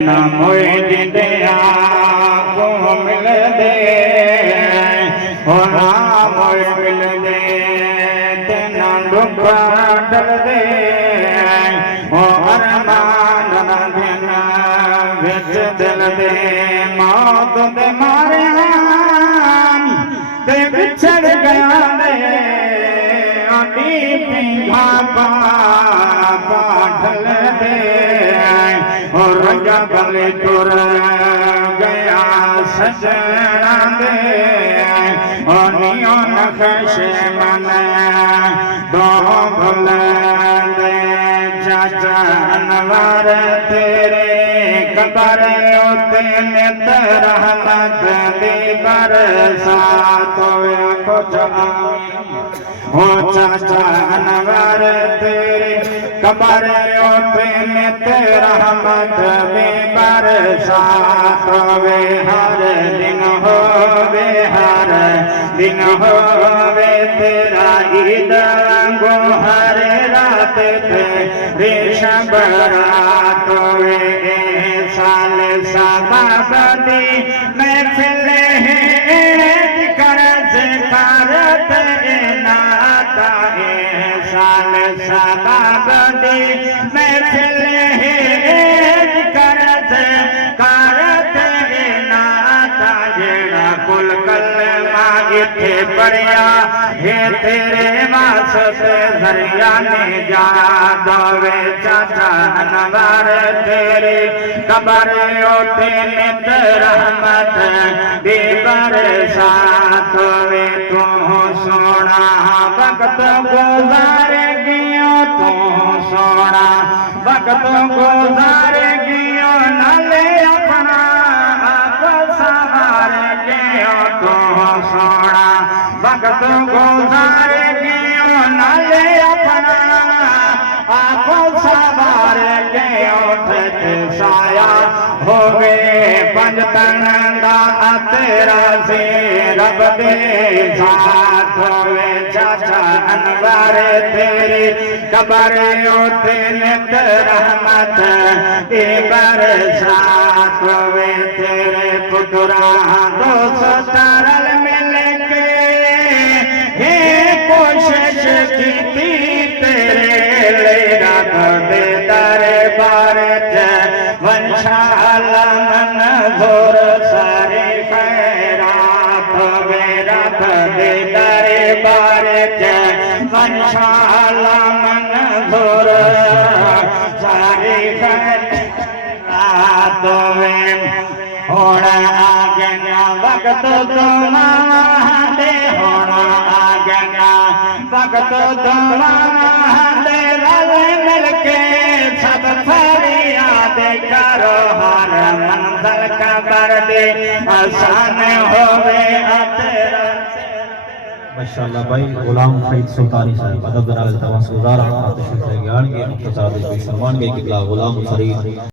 ना मोए जिंदिया को मिल दे हो ना मोए मिल दे तेना दुख डल दे हो अरमान ना देना विच दिल दे मौत दे मारे ते बिछड़ गया दे आटी पिंघा पा ढल दे और रंगा गले तुर गया सजना दे और नियो नखशे मन दो भुल दे चाचा अनवर तेरे कबर उते नित रहमत दी बरसात कुछ हो चाचा अनवर तेरे कबर उते नित रहमत दी बरसात वे हर दिन हो वे हर दिन हो वे तेरा ईद वांगो हर रात तेरी शब रात वे साल सबाब दी महफिल है करज करत नाता है साल सबाब दी महफिल है करज करत नाता जेड़ा कुल कलमा इथे पढ़िया हे तेरे वास्ते जरिया ने जा दवे चाचा अनवर तेरे कबर उते नित रहमत दी बरसात वे तू सोना वक्त गुजार गियो तू सोना वक्त गुजार गियो नाले अपना आप सवार गियो तू सोना वक्त गुजार गियो नाले अपना आप सवार गियो ठे साया हो गए पंजतन दा तेरा से रब दे साथ वे चाचा अनवर तेरी कबर उते नित रहमत दे बरसात वे तेरे पुतरा दोस्त तरल मिल के हे कोशिश की तेरे ले रख दे दरबार च वंशाल मन घोर सारे खैरात वे रख दे दरबार च वंशाल मन घोर सारे खैरात वे होना आ गया वक्त दुआ दे होना आ गया वक्त दुआ दे रल मिलके सब फरियाद करो हर मंजिल कबर दे आसान होवे तेरा माशाअल्लाह भाई गुलाम फरीद सुल्तानी साहब अदब दराज तवास गुजार हम तशरीफ ले ज्ञान के मुख्तार सम्मान के किबला गुलाम फरीद